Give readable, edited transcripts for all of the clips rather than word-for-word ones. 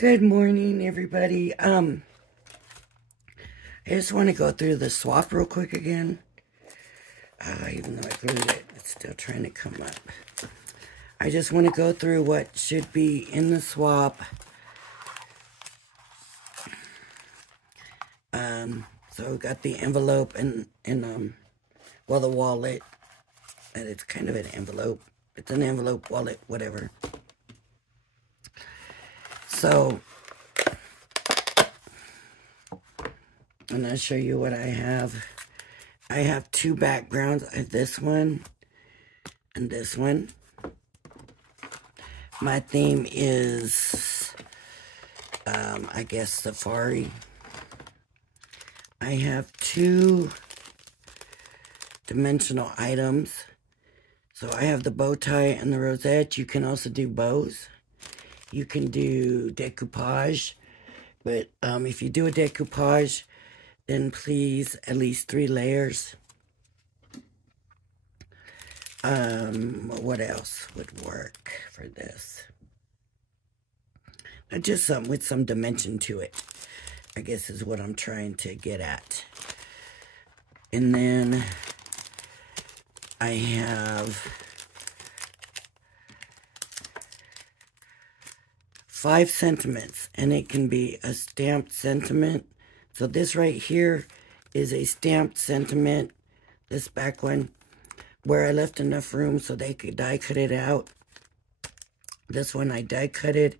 Good morning, everybody. I just want to go through the swap real quick again. Even though I glued it, it's still trying to come up. I just want to go through what should be in the swap. So we got the envelope and well, the wallet. And it's kind of an envelope. It's an envelope, wallet, whatever. So, and I'll show you what I have. I have two backgrounds. I have this one and this one. My theme is, I guess, Safari. I have two dimensional items. So I have the bow tie and the rosette. You can also do bows. You can do decoupage. But if you do a decoupage, then please at least 3 layers. What else would work for this? Just something with some dimension to it, I guess is what I'm trying to get at. And then I have 5 sentiments, and it can be a stamped sentiment. So this right here is a stamped sentiment, this back one, where I left enough room so they could die cut it out. This one I die cut it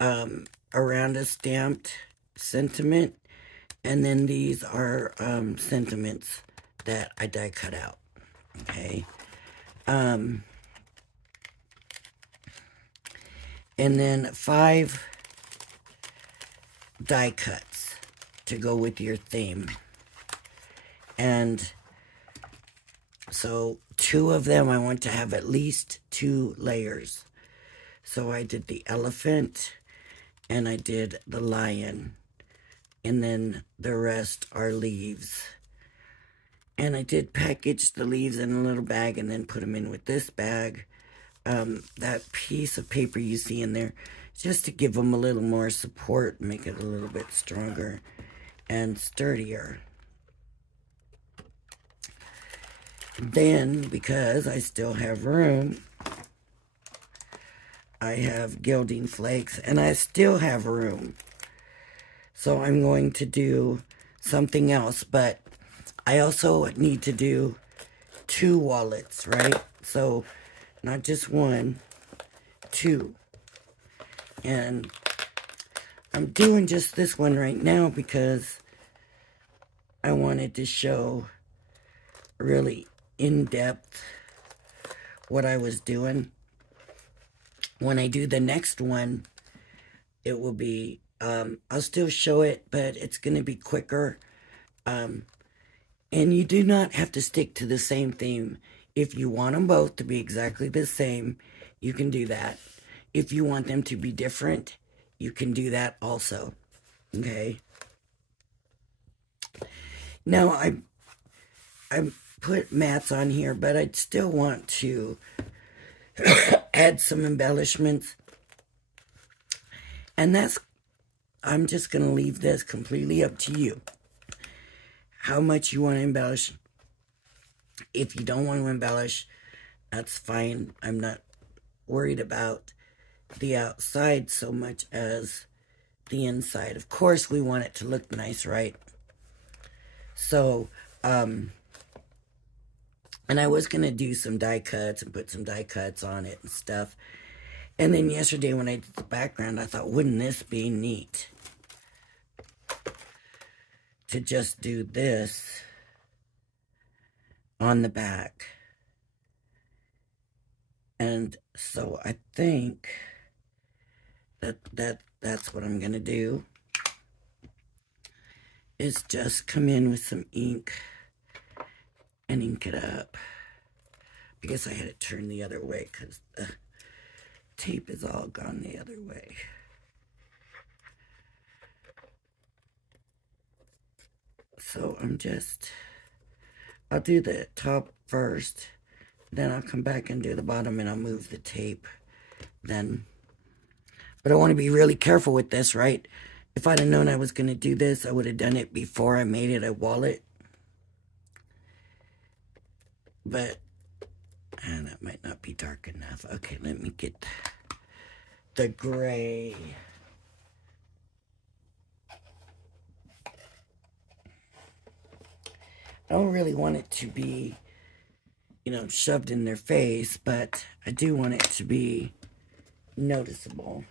around a stamped sentiment, and then these are sentiments that I die cut out. Okay. And then 5 die cuts to go with your theme. And so 2 of them I want to have at least 2 layers. So I did the elephant and I did the lion. And then the rest are leaves. And I did package the leaves in a little bag and then put them in with this bag. That piece of paper you see in there, just to give them a little more support, make it a little bit stronger and sturdier. Then, because I still have room, I have gilding flakes, and I still have room. So I'm going to do something else, but I also need to do 2 wallets, right? So not just 1, 2. And I'm doing just this one right now because I wanted to show really in-depth what I was doing. When I do the next one, it will be, I'll still show it, but it's going to be quicker. And you do not have to stick to the same theme. If you want them both to be exactly the same, you can do that. If you want them to be different, you can do that also. Okay? Now, I put mats on here, but I'd still want to add some embellishments. And I'm just going to leave this completely up to you. How much you want to embellish. If you don't want to embellish, that's fine. I'm not worried about the outside so much as the inside. Of course, we want it to look nice, right? So, and I was going to do some die cuts and put some die cuts on it and stuff. And then yesterday when I did the background, I thought, wouldn't this be neat to just do this on the back. And so I think that's what I'm going to do, is just come in with some ink and ink it up. Because I had it turned the other way because the tape is all gone the other way. So I'll do the top first, then I'll come back and do the bottom, and I'll move the tape then. But I want to be really careful with this, right? If I'd have known I was going to do this, I would have done it before I made it a wallet. But, that might not be dark enough. Okay, let me get the gray. I don't really want it to be, shoved in their face, but I do want it to be noticeable.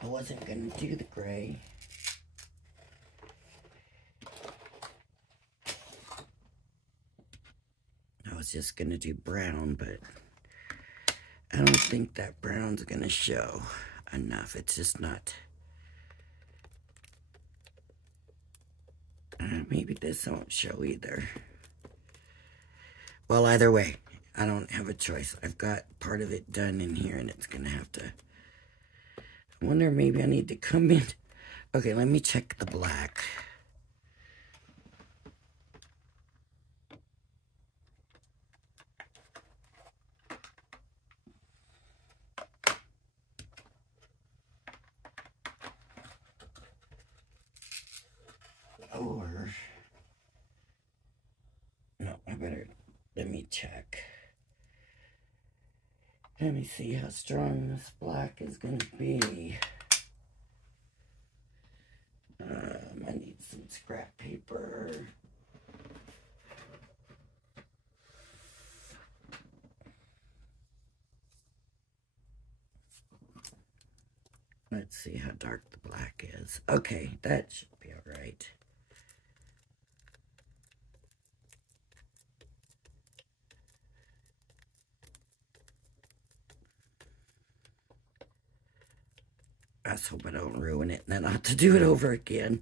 I wasn't going to do the gray. I was just going to do brown, but I don't think that brown's going to show enough. It's just not. Maybe this won't show either. Well, either way, I don't have a choice. I've got part of it done in here, and it's going to have to... I wonder, maybe I need to come in. Okay, let me check the black. Or... No, I better... Let me check. Let me see how strong this black is going to be. I need some scrap paper. Let's see how dark the black is. Okay, that should be all right. I just hope I don't ruin it and then I'll have to do it over again.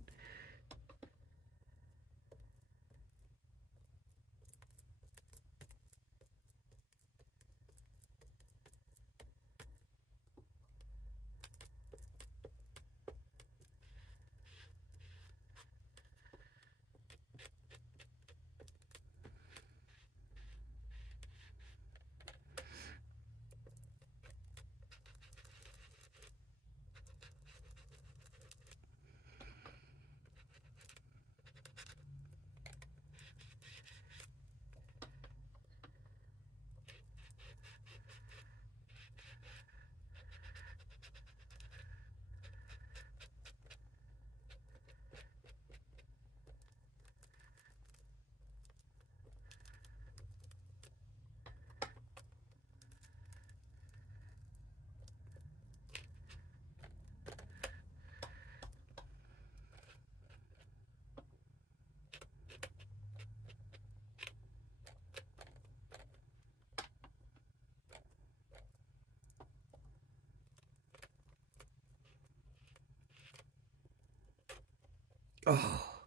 Oh.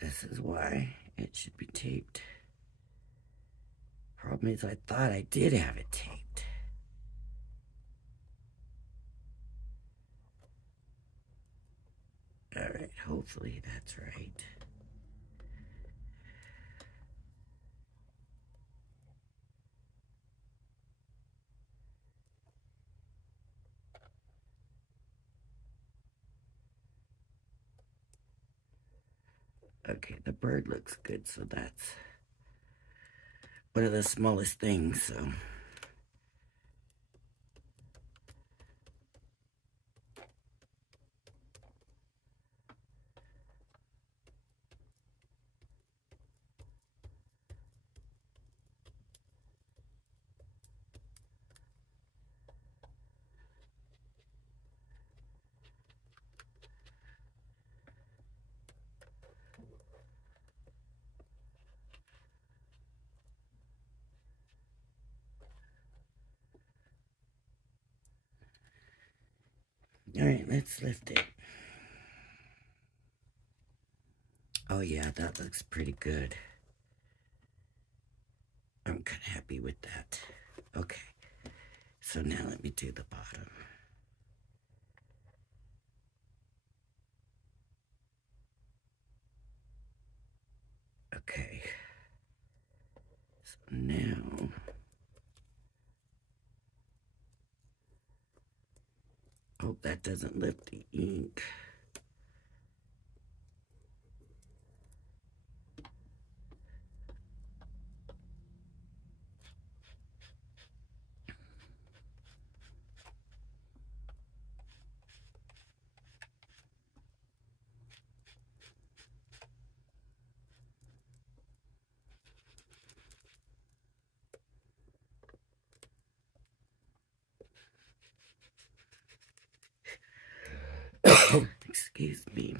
This is why it should be taped. Problem is, I thought I did have it taped. Alright, hopefully that's right. Okay, the bird looks good, so that's one of the smallest things, so... Alright, let's lift it. Oh yeah, that looks pretty good. I'm kind of happy with that. Okay, so now let me do the bottom. Okay. So Now, hope that doesn't lift the ink. Excuse me.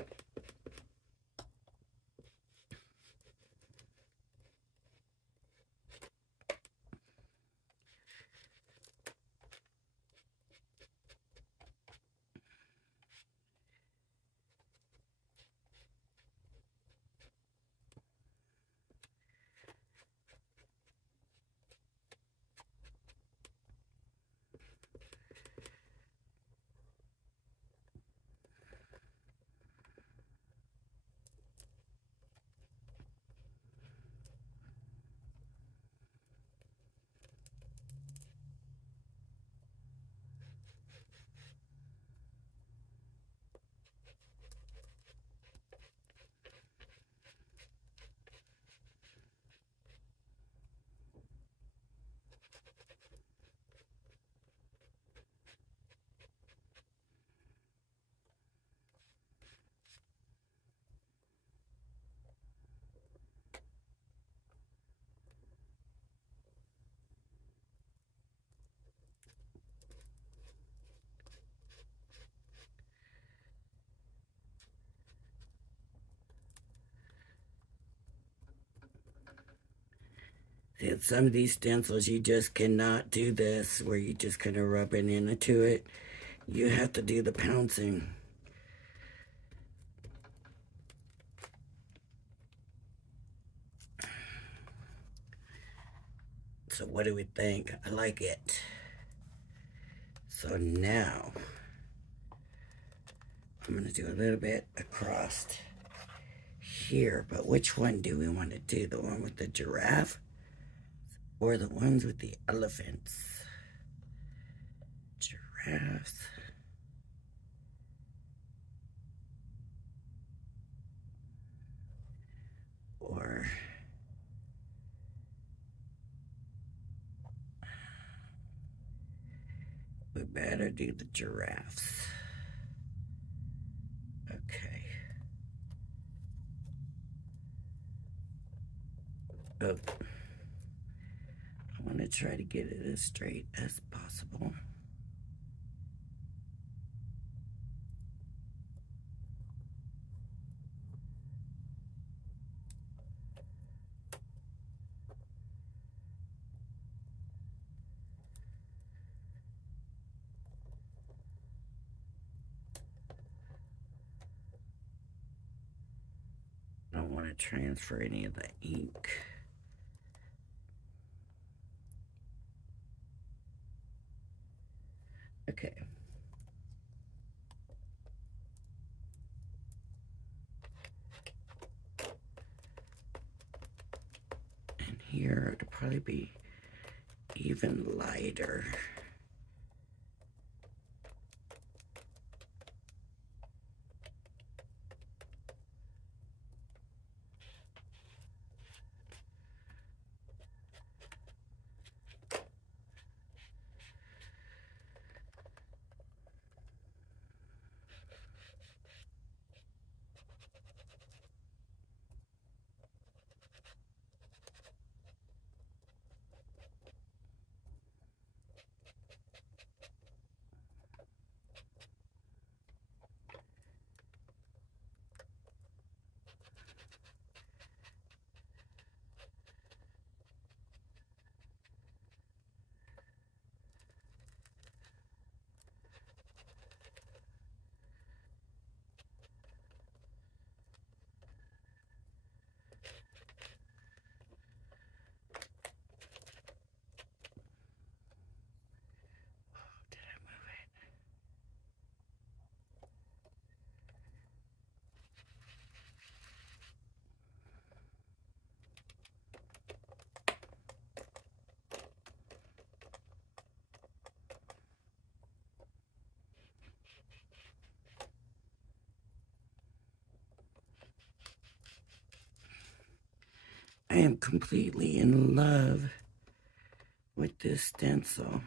And some of these stencils, you just cannot do this, where you just kind of rub it into it. You have to do the pouncing. So what do we think? I like it. So now, I'm going to do a little bit across here. But which one do we want to do? The one with the giraffe? Or the ones with the elephants? Giraffes. Or we better do the giraffes. Okay. Oh. I want to try to get it as straight as possible. I don't want to transfer any of the ink. Okay. And here it'll probably be even lighter. I am completely in love with this stencil.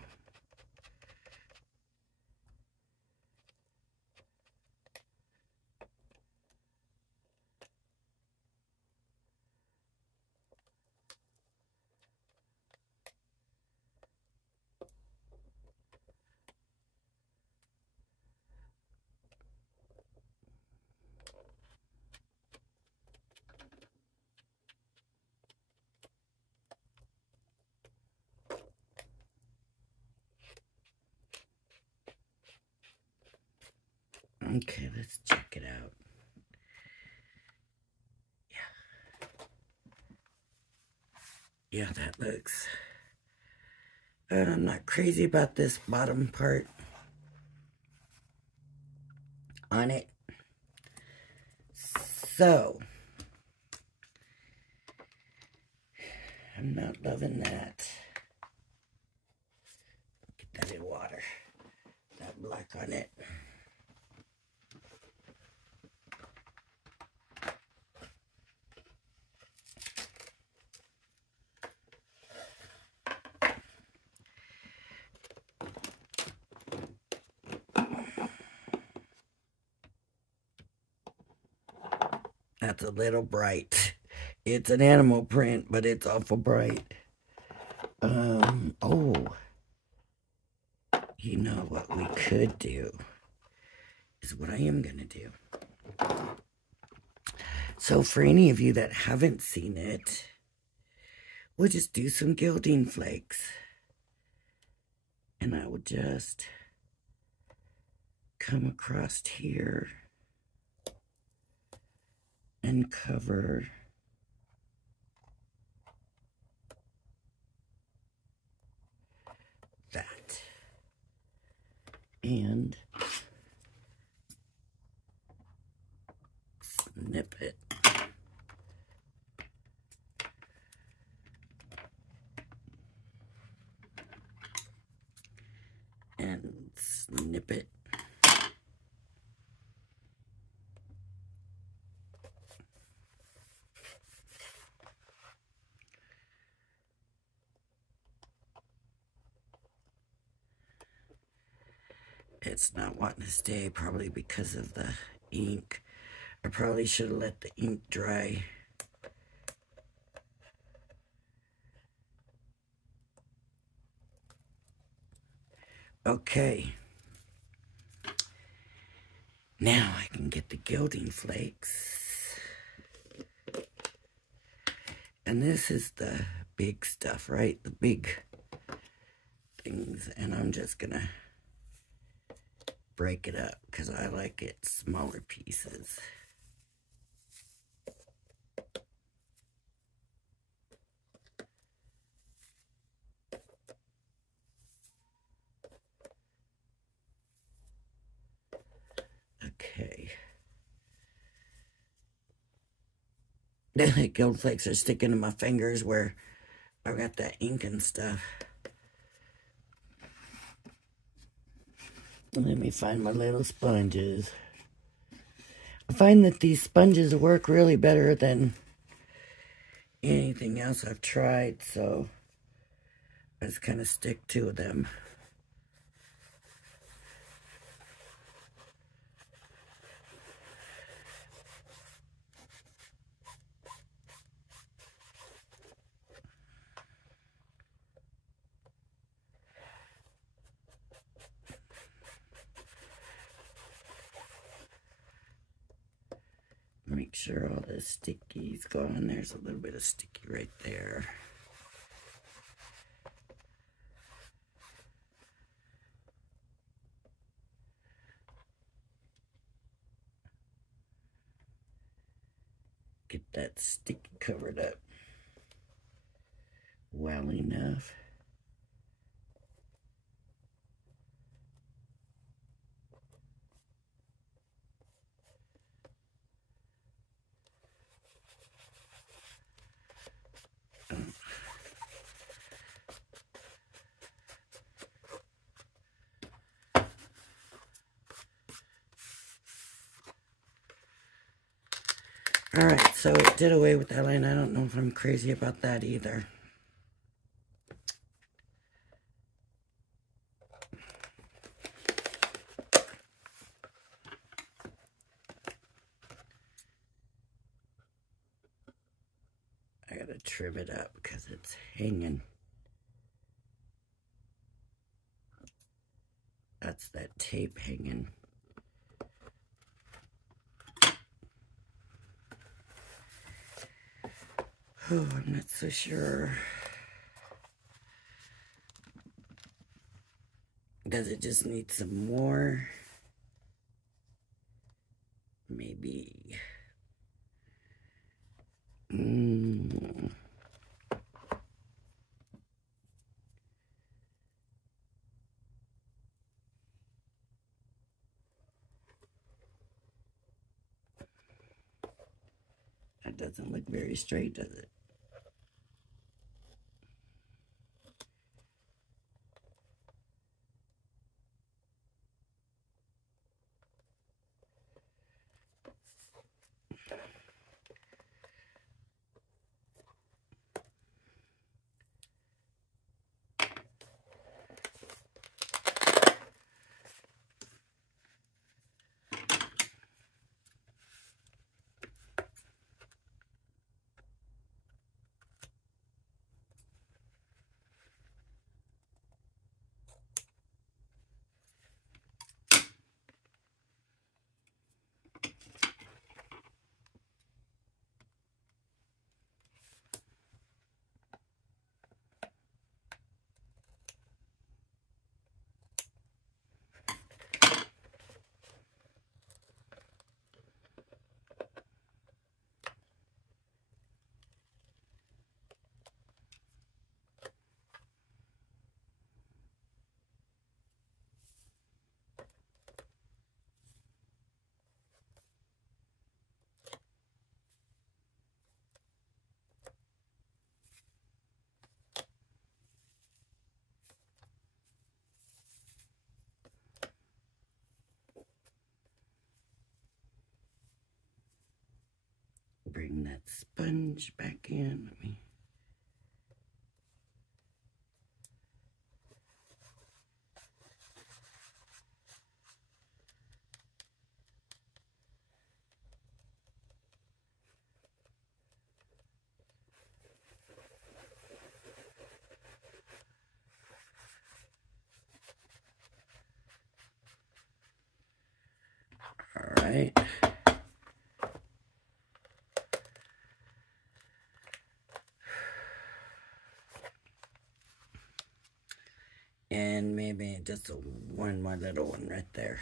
Okay, let's check it out. Yeah, that looks... I'm not crazy about this bottom part on it. So, I'm not loving that. Get that in water. That black on it. That's a little bright. It's an animal print, but it's awful bright. Oh. You know what we could do is what I am going to do. So for any of you that haven't seen it, we'll just do some gilding flakes. And I will just come across here and cover that. And snip it. And snip it. It's not wanting to stay, probably because of the ink. I probably should have let the ink dry. Okay. Now I can get the gilding flakes. And this is the big stuff, right? The big things. And I'm just gonna break it up because I like it smaller pieces. Okay. The gold flakes are sticking to my fingers where I've got that ink and stuff. Let me find my little sponges. I find that these sponges work really better than anything else I've tried, so I just kind of stick to them. Make sure all the sticky's gone. There's a little bit of sticky right there. Get that sticky covered up well enough. Alright, so it did away with that line. I don't know if I'm crazy about that either. I gotta trim it up because it's hanging. That's that tape hanging. Oh, I'm not so sure. Does it just need some more? Maybe. That doesn't look very straight, does it? Bring that sponge back in. Let me. All right. And maybe just one more little one right there.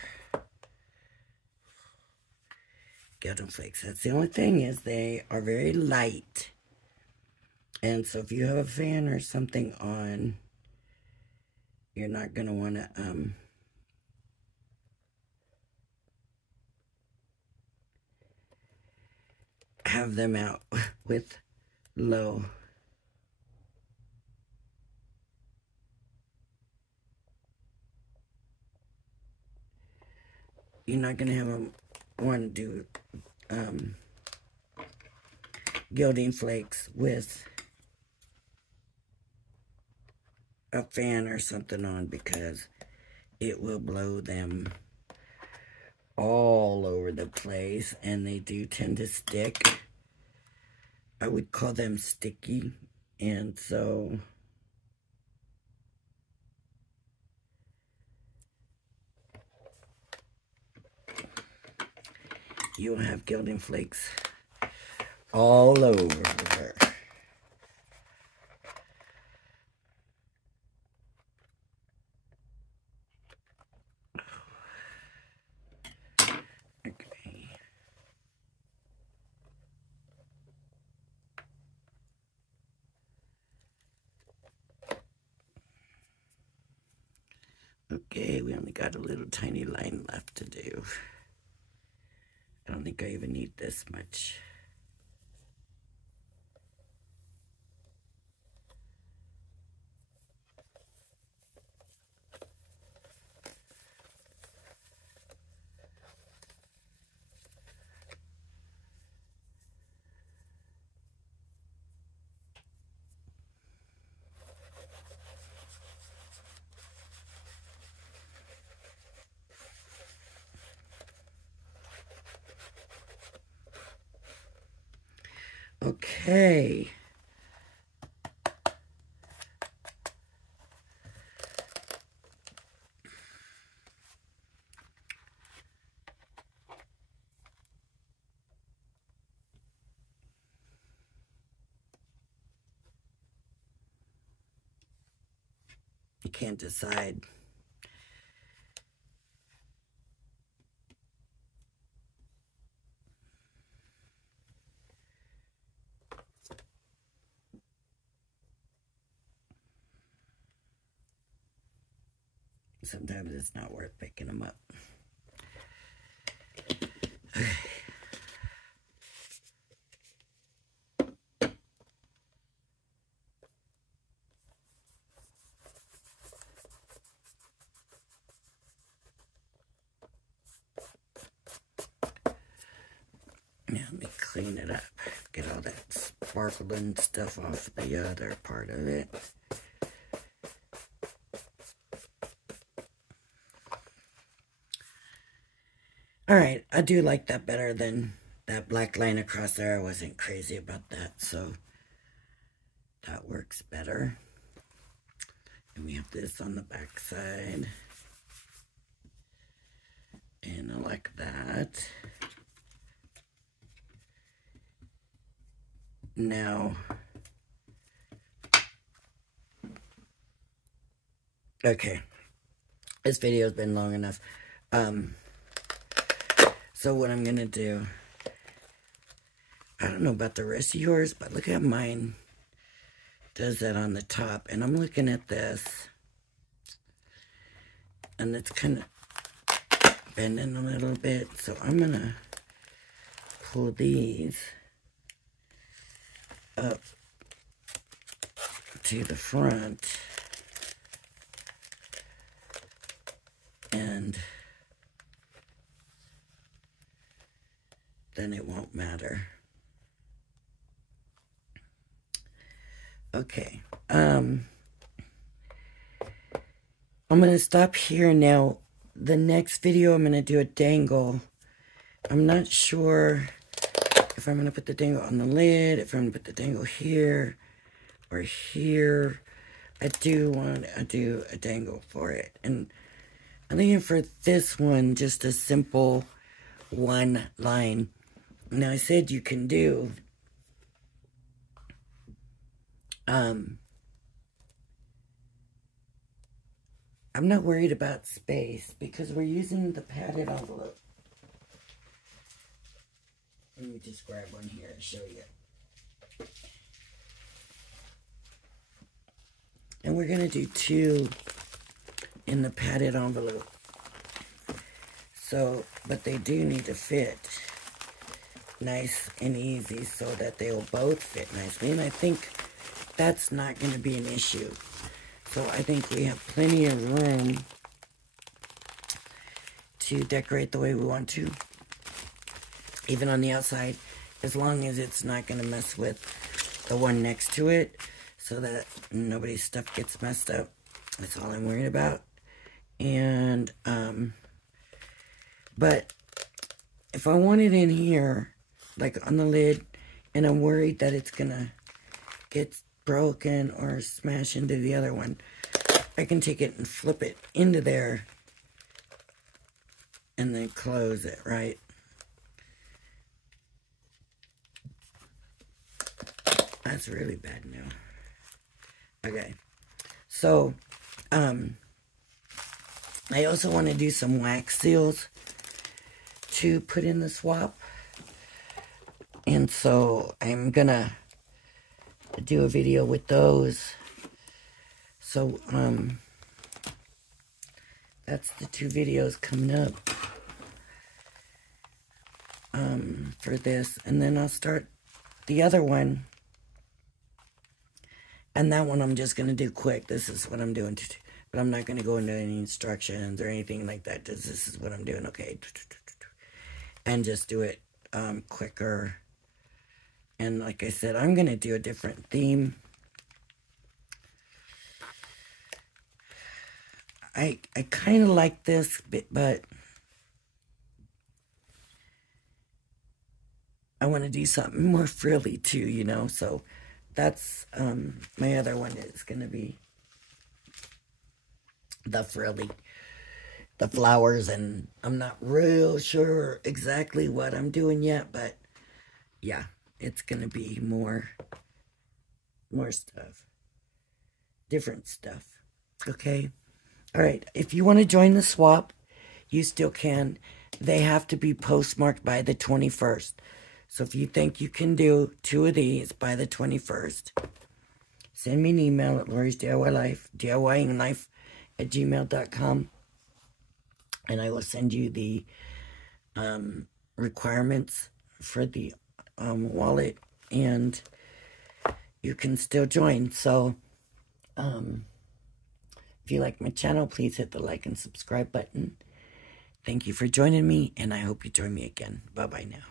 Gilded flakes. That's the only thing, is they are very light. And so if you have a fan or something on, you're not going to want to have them out with low. You're not going to have them want to do gilding flakes with a fan or something on, because it will blow them all over the place, and they do tend to stick. I would call them sticky, and so you'll have gilding flakes all over. Okay. Okay, we only got a little tiny line left to do. I don't think I even need this much. Okay. You can't decide. Sometimes it's not worth picking them up. Now let me clean it up. Get all that sparkling stuff off the other part of it. Alright, I do like that better than that black line across there. I wasn't crazy about that, so that works better. And we have this on the back side. And I like that. Now, okay, this video's been long enough. So what I'm gonna do, I don't know about the rest of yours, but look at mine does that on the top. And I'm looking at this, and it's kind of bending a little bit. So I'm gonna pull these up to the front, and then it won't matter. Okay, I'm gonna stop here now. The next video I'm gonna do a dangle. I'm not sure if I'm gonna put the dangle on the lid, if I'm gonna put the dangle here or here. I do want to do a dangle for it, and I'm thinking for this one, just a simple one line. Now I said you can do I'm not worried about space because we're using the padded envelope. Let me just grab one here and show you. And we're going to do 2 in the padded envelope. So, but they do need to fit nice and easy so that they will both fit nicely. And I think that's not going to be an issue. So I think we have plenty of room to decorate the way we want to, even on the outside, as long as it's not going to mess with the one next to it, so that nobody's stuff gets messed up. That's all I'm worried about. And, but if I want it in here, like on the lid, and I'm worried that it's going to get broken or smash into the other one, I can take it and flip it into there and then close it, right? That's really bad now. Okay, so I also want to do some wax seals to put in the swap, and so I'm gonna do a video with those. So that's the 2 videos coming up for this, and then I'll start the other one, and that one I'm just gonna do quick. This is what I'm doing today, but I'm not gonna go into any instructions or anything like that. This is what I'm doing, okay? And just do it quicker. And like I said, I'm going to do a different theme. I kind of like this, but I want to do something more frilly too, you know. So that's my other one is going to be the frilly, the flowers, and I'm not real sure exactly what I'm doing yet, but yeah, it's going to be more stuff, different stuff. Okay. All right. If you want to join the swap, you still can. They have to be postmarked by the 21st. So if you think you can do 2 of these by the 21st, send me an email at Lori's DIY Life, DIYinglife@gmail.com, and I will send you the requirements for the wallet, and you can still join. So if you like my channel, please hit the like and subscribe button. Thank you for joining me, and I hope you join me again. Bye-bye now.